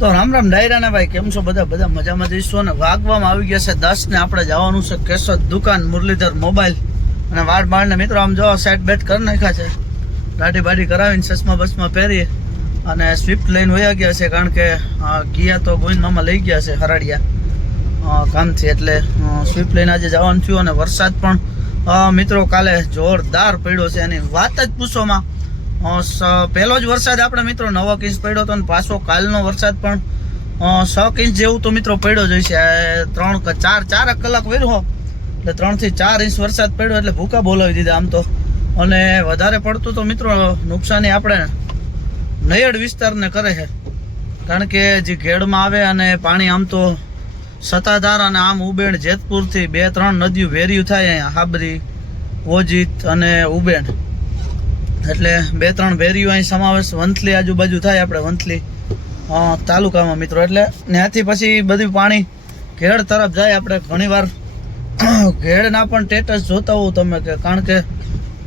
તો રામ રામ ડાયરા ને ભાઈ, કેમ છો? બધા બધા મજામાં જઈશું અને વાગવામાં આવી ગયા છે દસ ને આપણે જવાનું છે કેશોદ દુકાન મુરલીધર મોબાઈલ. અને વાડ બાળને મિત્રો આમ જો સેટ બેટ કરી નાખ્યા છે. દાઢી બાઢી કરાવીને ચશ્મા બસમાં પહેરીએ. અને સ્વિફ્ટ લઈને વયા ગયા છે કારણ કે ગિયા તો ગોવિંદ મામા લઈ ગયા છે હરાડિયા કામથી એટલે સ્વિફ્ટ લઈને આજે જવાનું થયું અને વરસાદ પણ. મિત્રો કાલે જોરદાર પડ્યો છે. એની વાત જ પૂછોમાં પહેલો જ વરસાદ આપણે મિત્રો નવો કિંચ પડ્યો હતો અને પાછો કાલનો વરસાદ પણ છ ઇંચ જેવું તો મિત્રો પડ્યો જ હશે. ત્રણ ચાર ચાર કલાક વેર્યો એટલે ત્રણથી ચાર ઇંચ વરસાદ પડ્યો એટલે ભૂકા બોલાવી દીધા આમ તો. અને વધારે પડતું તો મિત્રો નુકસાની આપણે નયડ વિસ્તારને કરે છે. કારણ કે જે ઘેડમાં આવે અને પાણી આમ તો સત્તાધાર અને આમ ઉબેણ જેતપુરથી બે, ત્રણ નદીઓ વેર્યું થાય અહીંયા. હાબરી, ઓજીત અને ઉબેણ. એટલે બે, ત્રણ વેરીઓ અહીં સમાવેશ. વંથલી આજુબાજુ થાય આપણે, વંથલી. તાલુકામાં મિત્રો, એટલે ત્યાંથી પછી બધું પાણી ઘેડ તરફ જાય આપણે ઘણીવાર. ઘેડના પણ સ્ટેટસ જોતા હોવ તમે કે, કારણ કે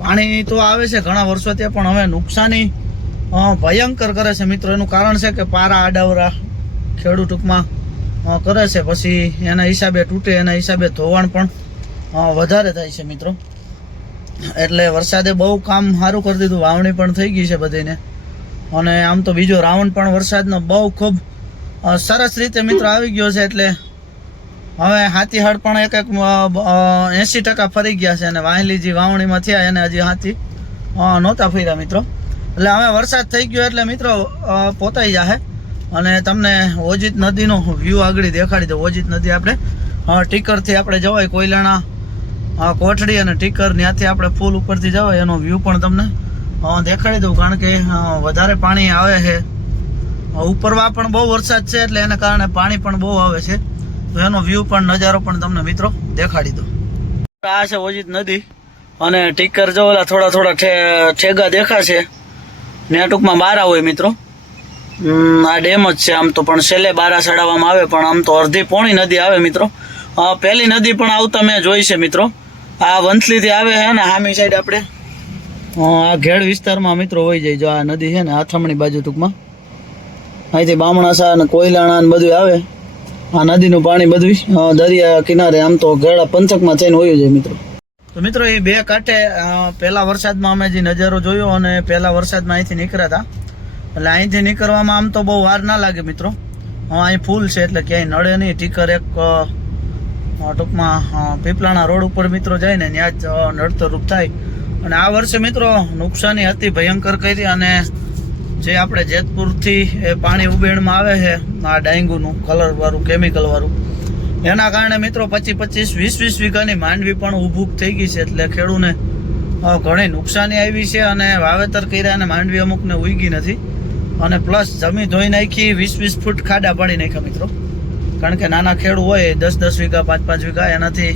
પાણી તો આવે છે ઘણા વર્ષોથી, પણ હવે નુકસાની ભયંકર કરે છે મિત્રો. એનું કારણ છે કે પારા, આડાવરા ખેડૂત ટૂંકમાં કરે છે. પછી એના હિસાબે તૂટે, એના હિસાબે ધોવાણ પણ વધારે થાય છે મિત્રો. એટલે વરસાદે બહુ કામ સારું કરી દીધું. વાવણી પણ થઈ ગઈ છે બધીને. અને આમ તો બીજો રાઉન્ડ પણ વરસાદનો બહુ ખૂબ સરસ રીતે મિત્રો આવી ગયો છે એટલે હવે હાથીહાડ પણ એક એક એંસી ટકા ફરી ગયા છે અને વાહેલી જે વાવણીમાં થયા એને હજી હાથી નહોતા ફર્યા મિત્રો. એટલે હવે વરસાદ થઈ ગયો એટલે મિત્રો પોતાઈ જાહે. અને તમને ઓજિત નદીનો વ્યૂ આગળ દેખાડી દો ઓજિત નદી આપણે ટીકરથી આપણે જવાય કોયલાણા અ, કોઠડી અને ટીકર ત્યાંથી આપણે ફૂલ ઉપરથી જાવ એનો વ્યૂ પણ તમને દેખાડી દઉં કારણ કે વધારે પાણી આવે છે. ઉપરવા પણ બહુ વરસાદ છે એટલે એના કારણે પાણી પણ બહુ આવે છે. તો એનો વ્યૂ પણ નજારો પણ તમને મિત્રો દેખાડી દઉં. આ છે ઓજિત નદી અને ટીકર જો ઓલા થોડા થોડા ઠેગા દેખાશે. ને ટૂંકમાં બારા હોય મિત્રો. આ ડેમ જ છે આમ તો પણ છેલ્લે બારા ચડાવવામાં આવે પણ આમ તો અડધી પોણી નદી આવે મિત્રો. પહેલી નદી પણ આવતા મેં જોઈ છે મિત્રો. આ વંથલીથી આવે છે ને હામી સાઈડ આપણે. આ ઘેડ વિસ્તારમાં મિત્રો વહી જાય જો આ નદી છે ને આથમણી બાજુ ટૂંકમાં. અહીંથી બામણાસા અને કોયલાણા ને બધું આવે. આ નદીનું પાણી બધું દરિયા કિનારે આમ તો ઘેડા પંથકમાં થઈને હોય જાય મિત્રો. તો મિત્રો એ બે કાંઠે પહેલા વરસાદમાં અમે જે નજારો જોયો અને પહેલા વરસાદમાં અહીંથી નીકળ્યા હતા. એટલે અહીંથી નીકળવામાં આમ તો બહુ વાર ના લાગે મિત્રો. અહીં ફૂલ છે એટલે ક્યાંય નડે નહીં. ટીકર એક ટૂંકમાં પીપલાણા રોડ ઉપર મિત્રો જાય ને ત્યાં જ નડતરરૂપ થાય. અને આ વર્ષે મિત્રો નુકસાની હતી, ભયંકર કરી અને જે આપણે જેતપુરથી એ પાણી ઉબેણમાં આવે છે, આ ડાયંગુનું કલરવાળું, કેમિકલવાળું, એના કારણે મિત્રો પચીસ પચીસ, વીસ વીસ વીઘાની માંડવી પણ ઊભું થઈ ગઈ છે એટલે ખેડૂને ઘણી નુકસાની આવી છે અને વાવેતર કર્યા અને માંડવી અમુકને ઉગી નથી. અને પ્લસ જમીન ધોઈ નાખી, વીસ વીસ ફૂટ ખાડા પાડી નાખ્યા મિત્રો. કારણ કે નાના ખેડૂ હોય, દસ દસ વીઘા, પાંચ પાંચ વીઘા, એનાથી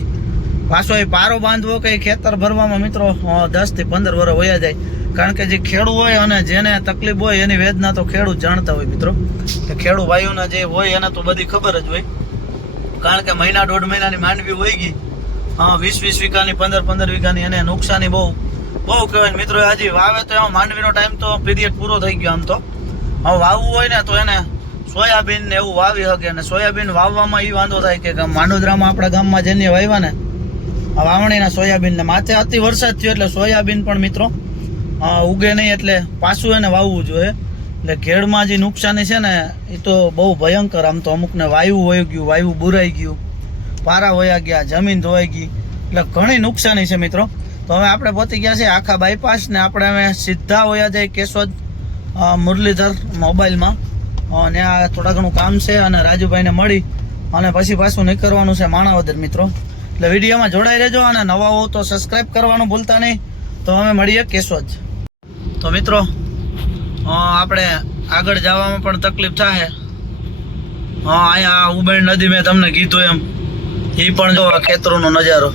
પાછો એ પારો બાંધવો કે ખેતર ભરવામાં મિત્રો દસથી પંદર વર્ષ વયા જાય. કારણ કે જે ખેડૂ હોય અને જેને તકલીફ હોય એની વેદના તો ખેડૂત જાણતા હોય મિત્રો. કે ખેડૂ ભાઈઓના જે હોય એને તો બધી ખબર જ હોય. કારણ કે મહિના દોઢ મહિનાની માંડવી હોય ગઈ. હા, વીસ વીસ વીઘાની, પંદર પંદર વીઘાની એને નુકસાની બહુ. બહુ કહેવાય મિત્રો હજી વાવે તો એમાં માંડવીનો ટાઈમ તો પીરિયડ પૂરો થઈ ગયો આમ તો. હવે વાવવું હોય ને તો એને સોયાબીન ને એવું વાવી શકે અને સોયાબીન વાવવામાં એ વાંધો થાય કે માંડોદરામાં આપણા ગામમાં જેને વાવ્યા ને, આ વાવણીના સોયાબીન ને માથે અતિ વરસાદ થયો એટલે સોયાબીન પણ મિત્રો ઉગે નહીં એટલે પાછું એને વાવવું જોઈએ. એટલે ઘેડમાં જે નુકસાની છે ને એ તો બહુ ભયંકર. આમ તો અમુકને વાયુ વહી ગયું, વાયુ બુરાઈ ગયું. પારા વયા ગયા, જમીન ધોવાઈ ગઈ. એટલે ઘણી નુકસાની છે મિત્રો. તો હવે આપણે પહોંચી ગયા છે આખા બાયપાસ ને આપણે હવે સીધા વયા જાય કેશોદ મુરલીધર મોબાઈલમાં. અને આ થોડા ઘણું કામ છે અને રાજુભાઈને મળી અને પછી પાછું નીકળવાનું છે માણાવદર, મિત્રો. એટલે વિડીયોમાં જોડાઈ રહેજો અને નવા હો તો સબસ્ક્રાઈબ કરવાનું ભૂલતા નહીં. તો અમે મળીએ કેશોદ. તો મિત્રો આપણે આગળ જવામાં પણ તકલીફ થાય હા અહીંયા ઉબેણ નદી મેં તમને કીધું એમ. એ પણ જો ખેતરોનો નજારો.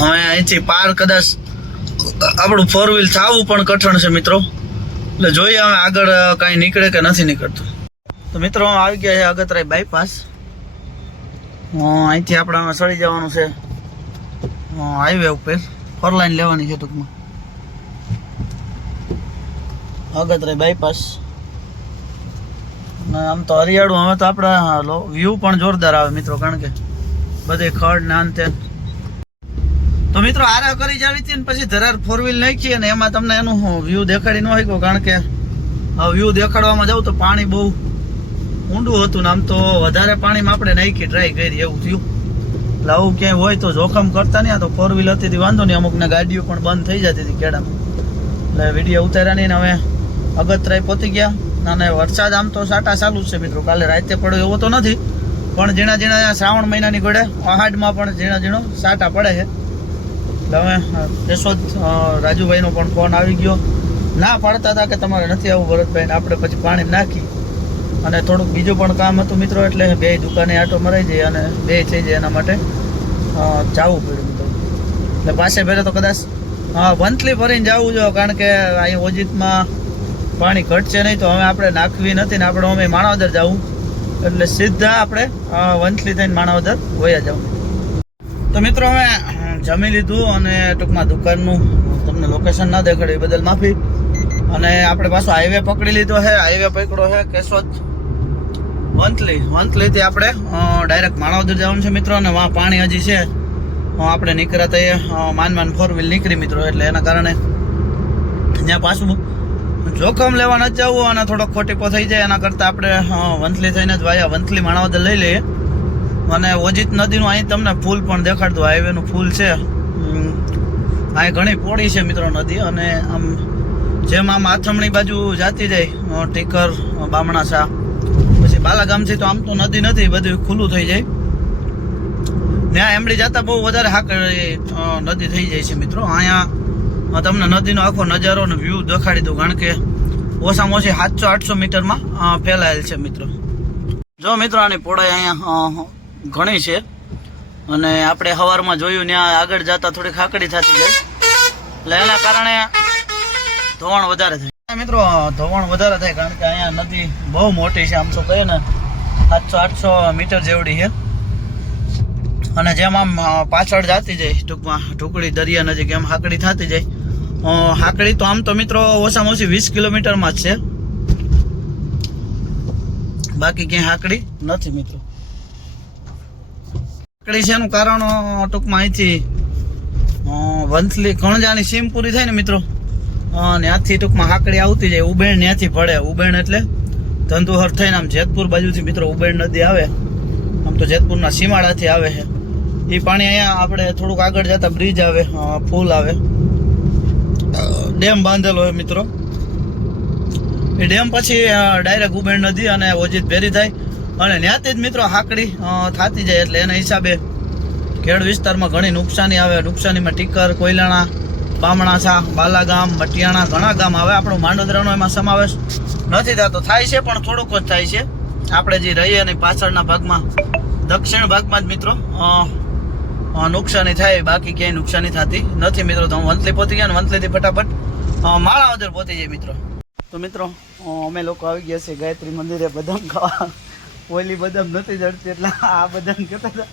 હવે અહીંથી પાર કદાચ આપણું ફોર વ્હીલ થવું પણ કઠણ છે મિત્રો. એટલે જોઈએ હવે આગળ કાંઈ નીકળે કે નથી નીકળતું. તો મિત્રો આવી ગયા છે અગતરાય બાયપાસ અહીંથી આપણે સળી જવાનું છે હાઈવે ઉપર. ફોર લાઈન લેવાની છે ટૂંકમાં. અગતરાય બાયપાસ આમ તો હરિયાળું, હવે તો આપણા વ્યૂ પણ જોરદાર આવે મિત્રો, કારણ કે બધે ખડ નાન તેન તો મિત્રો આરા કરી જાવી હતી ને પછી ધરાર ફોર વ્હીલ નાખી અને એમાં તમને એનું વ્યૂ દેખાડી ન હોય કારણ કે વ્યૂ દેખાડવામાં જાવ તો પાણી બહુ ઊંડું હતું ને આમ તો વધારે પાણીમાં આપણે નાખી ટ્રાય કરી એવું થયું. એટલે આવું ક્યાંય હોય તો જોખમ કરતા નહીં, આ તો ફોર વ્હીલ હતી, વાંધો નહીં, અમુકને ગાડીઓ પણ બંધ થઈ જતી હતી કેડામાં એટલે વીડિયો ઉતાર્યા નહીં હવે અગતરાય પહોંચી ગયા. અને વરસાદ આમ તો સાટા ચાલુ છે મિત્રો, કાલે રાતે પડ્યો એવો તો નથી, પણ ઝીણા ઝીણા શ્રાવણ મહિનાની ઘડે પહાડમાં પણ ઝીણા ઝીણો સાટા પડે છે. હવે કેશોદ રાજુભાઈનો પણ ફોન આવી ગયો. ના પાડતા હતા કે તમારે નથી આવું ભરતભાઈ આપણે પછી પાણી નાખી. અને થોડુંક બીજું પણ કામ હતું મિત્રો, એટલે બે દુકાને આટો મરાઈ જાય અને બે થઈ જાય એના માટે જવું પડ્યું મિત્રો. એટલે પાસે ભેરે તો કદાચ વંથલી ભરીને જવું જો, કારણ કે અહીં ઓજીતમાં પાણી ઘટશે નહીં, તો હવે આપણે નાખવી નથી ને આપણે અમે માણાવદર જવું. એટલે સીધા આપણે વંથલી થઈને માણાવદર વયા જવું. તો મિત્રો, હવે જમી લીધું અને ટૂંકમાં દુકાનનું, તમને લોકેશન ના દેખાડ્યું બદલ માફી. અને આપણે પાછો હાઈવે પકડી લીધો છે હાઈવે પકડ્યો છે, કેશોદ. વંથલી વંથલીથી આપણે ડાયરેક્ટ માણાવદર જવાનું છે મિત્રો, અને વાં પાણી હજી છે. આપણે નીકળ્યા તઈએ માન માન ફોર વ્હીલ નીકળી મિત્રો, એટલે એના કારણે ત્યાં પાછું જોખમ લેવા ન જવું અને થોડોક ખોટીપો થઈ જાય, એના કરતાં આપણે વંથલી થઈને જ વાયા વંથલી માણાવદર લઈ લઈએ. અને ઓજીત નદીનું અહીં તમને ફૂલ પણ દેખાડતું હાઈવેનું ફૂલ છે. અહીં ઘણી પોળી છે મિત્રો નદી અને આમ જેમ આમ આથમણી બાજુ જાતી જાય ટીકર બામણા બામણાસા પછી બાલાગામથી તો આમ તો નદી નથી, બધું ખુલ્લું થઈ જાય. ત્યાં એમડી જતા બહુ વધારે હાકડી નદી થઈ જાય છે મિત્રો. અહીંયા તમને નદીનો આખો નજારો અને વ્યૂ દેખાડી દઉં, કારણ કે ઓછામાં ઓછી સાતસો, આઠસો મીટરમાં ફેલાયેલ છે મિત્રો. જો મિત્રો આની પહોળાઈ અહીંયા ઘણી છે. અને આપણે સવારમાં જોયું ત્યાં આગળ જતા થોડી ખાકડી થતી જાય. એટલે એના કારણે ધોવાણ વધારે થાય. મિત્રો, ધોવાણ વધારે થાય કારણ કે અહીંયા નદી બહુ મોટી છે, આમ તો કહીએ ને, સાતસો, આઠસો મીટર જેવડી છે. અને જેમ આમ પાછળ જાતી જાય, ટૂંકમાં ટુકડી દરિયા નજીક, એમ હાકડી થતી જાય. હાકડી તો આમ તો મિત્રો ઓછામાં ઓછી વીસ કિલોમીટરમાં જ છે. બાકી ક્યાંય હાકડી નથી, મિત્રો. એનું કારણ ટૂંક અહીંથી વંથલી ઘણજાની સીમ પૂરી થાય ને મિત્રો. અને ત્યાંથી ટૂંકમાં હાકડી આવતી જાય, ઉબેણ ત્યાંથી પડે ઉબેણ એટલે ધંધુહર થઈને આમ જેતપુર બાજુથી મિત્રો ઉબેણ નદી આવે. આમ તો જેતપુરના સીમાડાથી આવે છે. એ પાણી અહીંયા આપણે થોડુંક આગળ જતા બ્રિજ આવે ફૂલ આવે. ડેમ બાંધેલો હોય મિત્રો. એ ડેમ પછી ડાયરેક્ટ ઉબેણ નદી અને ઓજીત ભેરી થાય. અને ત્યાંથી જ મિત્રો હાકડી થતી જાય એટલે એના હિસાબે ખેડ વિસ્તારમાં ઘણી નુકસાની આવે. નુકસાનીમાં ટીકર, કોયલાણા બામણાસા બાલાગામ, મટિયાણા, ઘણા ગામ આવે. આપણો માંડોદરાનો એમાં સમાવેશ નથી થતો. થાય છે, પણ થોડુંક જ થાય છે. આપણે જે રહીએ અને પાછળના ભાગમાં, દક્ષિણ ભાગમાં જ મિત્રો નુકસાની થાય. બાકી ક્યાંય નુકસાની થતી નથી મિત્રો. તો હું વંથલી પહોંચી ગયા ને વંથલીથી ફટાફટ માળાવદર પહોંચી જાય મિત્રો. તો મિત્રો અમે લોકો આવી ગયા છીએ ગાયત્રી મંદિરે બદામ ખાવા. ઓલી બદામ નથી જડતી એટલે આ બદામ કહેતા હતા.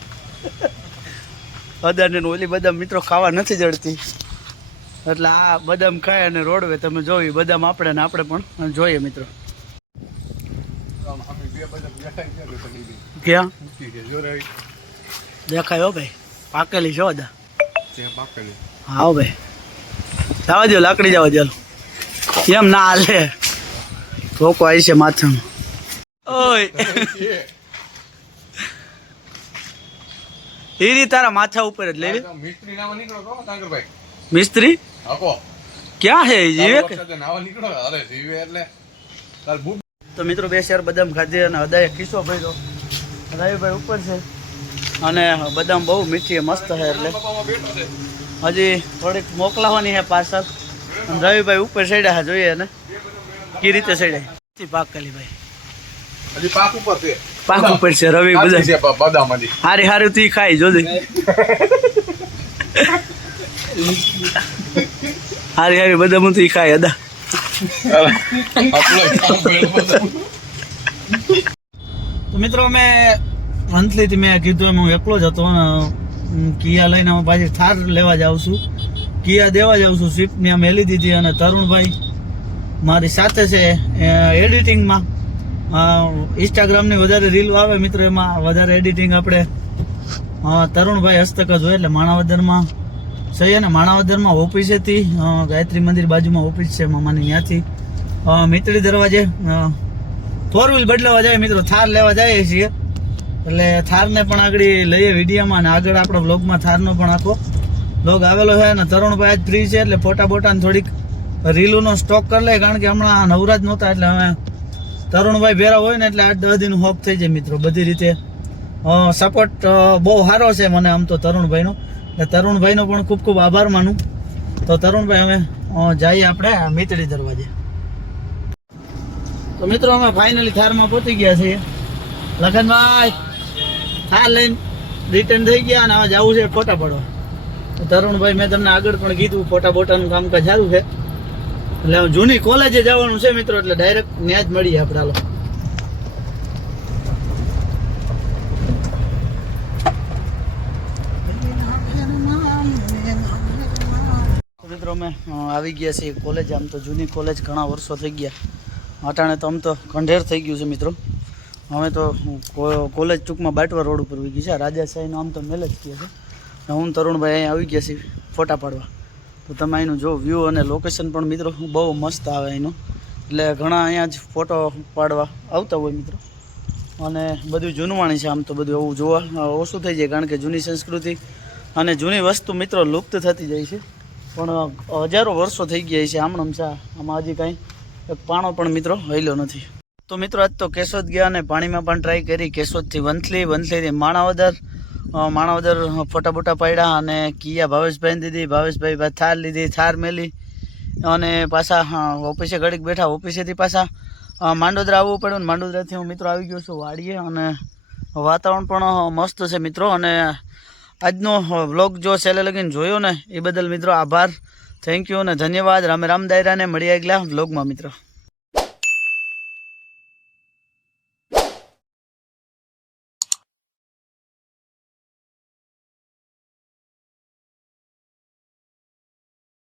અદાને ઓલી બદામ મિત્રો ખાવા નથી જડતી. એટલે આ બદામ ખાય અને રોડવે. તમે જોઈ બદામ આપણે ને આપણે પણ જોઈએ મિત્રો. ક્યાં? દેખાય હો ભાઈ. પાકેલી છો અદા. હો ભાઈ. જવા દો લાકડી જવા દો એમ ના હાલે. ધોકો આવી છે માથામાં. ઓય. એ રી તારા માથા ઉપર જ લેવી. મિસ્ત્રી નાવા નીકળો તો તાંગરભાઈ મિસ્ત્રી? હકો. ક્યાં હે? જીવે નાવા નીકળો અરે જીવે એટલે. કાલ તો મિત્રો બે શેર બદામ ખાધી અને હદાએ કિસ્સો ભર્યો. રવિભાઈ ઉપર છે. અને બદામ બહુ મીઠી છે, મસ્ત છે એટલે. હજી થોડીક મોકલાવાની છે પાર્સલ. રવિભાઈ ઉપર ચડ્યા છે જોઈએ ને. કઈ રીતે ચડ્યા? પાક કરી ભાઈ? હજી પડશે પાક રવિ બધા છે બા- હારી હારી તું ખાઈ જોજે. હારી હારી બદામ તું ઈ ખાઈ અદા બદામ. તો મિત્રો અમે મંથલીથી મેં કીધું એમ હું એકલો જ હતો અને કિયા લઈને હું પાછી થાર લેવા જાઉં છું. કિયા દેવા જાઉં છું સ્વિફ્ટ મેં મેલી દીધી અને તરુણભાઈ મારી સાથે છે એડિટિંગમાં ઇન્સ્ટાગ્રામની વધારે રીલ આવે મિત્રો એમાં, વધારે એડિટિંગ આપણે. તરુણભાઈ હસ્તક જ હોય એટલે માણાવદરમાં સહી ને માણાવદરમાં ઓફિસેથી હતી. ગાયત્રી મંદિર બાજુમાં ઓફિસ છે મામાની ત્યાંથી. મિત્રી દરવાજે ફોર વ્હીલ બદલાવા જાય મિત્રો, થાર લેવા જઈએ છીએ. એટલે થારને પણ આગળ લઈએ વિડીયોમાં અને આગળ આપણા બ્લોગમાં થારનો પણ આખો બ્લોગ આવેલો છે અને તરુણભાઈ આજ ફ્રી છે એટલે ફોટા બોટાને થોડીક રીલોનો સ્ટોક કરી લે, કારણ કે હમણાં નવરાજ નહોતા એટલે હવે તરુણભાઈ ભેરા હોય ને એટલે આઠ દસ દિન હોપ થઈ જાય મિત્રો. બધી રીતે સપોર્ટ બહુ સારો છે મને આમ તો તરુણભાઈનો. એટલે તરુણભાઈનો પણ ખૂબ ખૂબ આભાર માનું. તો તરુણભાઈ અમે જઈએ આપણે મિતળી દરવાજે. તો મિત્રો, અમે ફાઇનલી થારમાં પહોંચી ગયા છીએ. લખનભાઈ થાર લઈને રિટર્ન થઈ ગયા અને હવે જવું છે ફોટા પડવા. તરુણભાઈ, મેં તમને આગળ પણ કીધું, ફોટા બોટાનું કામકાજ સારું છે. એટલે હવે જૂની કોલેજે જવાનું છે મિત્રો, એટલે ડાયરેક્ટ ત્યાં જ મળીએ આપણે હાલો. મિત્રો, અમે આવી ગયા છીએ કોલેજ આમ તો જૂની કોલેજ ઘણા વર્ષો થઈ ગયા. અટાણે તો આમ તો ખંડેર થઈ ગયું છે મિત્રો. અમે તો કોલેજ ટૂંકમાં બાટવા રોડ ઉપર ગઈ છે. રાજાશાહીનો આમ તો મેલ જ કહે છે. હું, તરુણભાઈ, અહીંયા આવી ગયા છીએ ફોટા પાડવા. તો તમે અહીંનું જો વ્યૂ અને લોકેશન પણ મિત્રો બહુ મસ્ત આવે અહીંનું એટલે ઘણા અહીંયા જ ફોટો પાડવા આવતા હોય મિત્રો. અને બધું જૂનવાણી છે, આમ તો બધું એવું જોવા ઓછું થઈ જાય કારણ કે જૂની સંસ્કૃતિ અને જૂની વસ્તુ મિત્રો લુપ્ત થતી જાય છે. પણ હજારો વર્ષો થઈ ગયા છે, આમ હમશા આમાં હજી કાંઈ એક પાણો પણ મિત્રો હૈલો નથી. તો મિત્રો આજ તો કેશોદ ગયા અને પાણીમાં પણ ટ્રાય કરી, કેશોદથી વંથલી, વંથલીથી માણાવદર માણાવદર ફોટા બોટા પડ્યા અને કિયા ભાવેશભાઈ દીધી. ભાવેશભાઈ થાર લીધી, થાર મેલી અને પાછા ઓફિસે ઘડીક બેઠા. ઓફિસેથી પાછા માંડોદરા આવવું પડ્યું માંડોદરાથી હું મિત્રો આવી ગયો છું વાડીએ અને વાતાવરણ પણ મસ્ત છે મિત્રો. અને આજનો વ્લોગ જો સેલે લગીને જોયો ને, એ બદલ મિત્રો આભાર. થેન્ક યુ અને ધન્યવાદ. રામે રામ દાયરાને મળી આગલા વ્લોગમાં મિત્રો.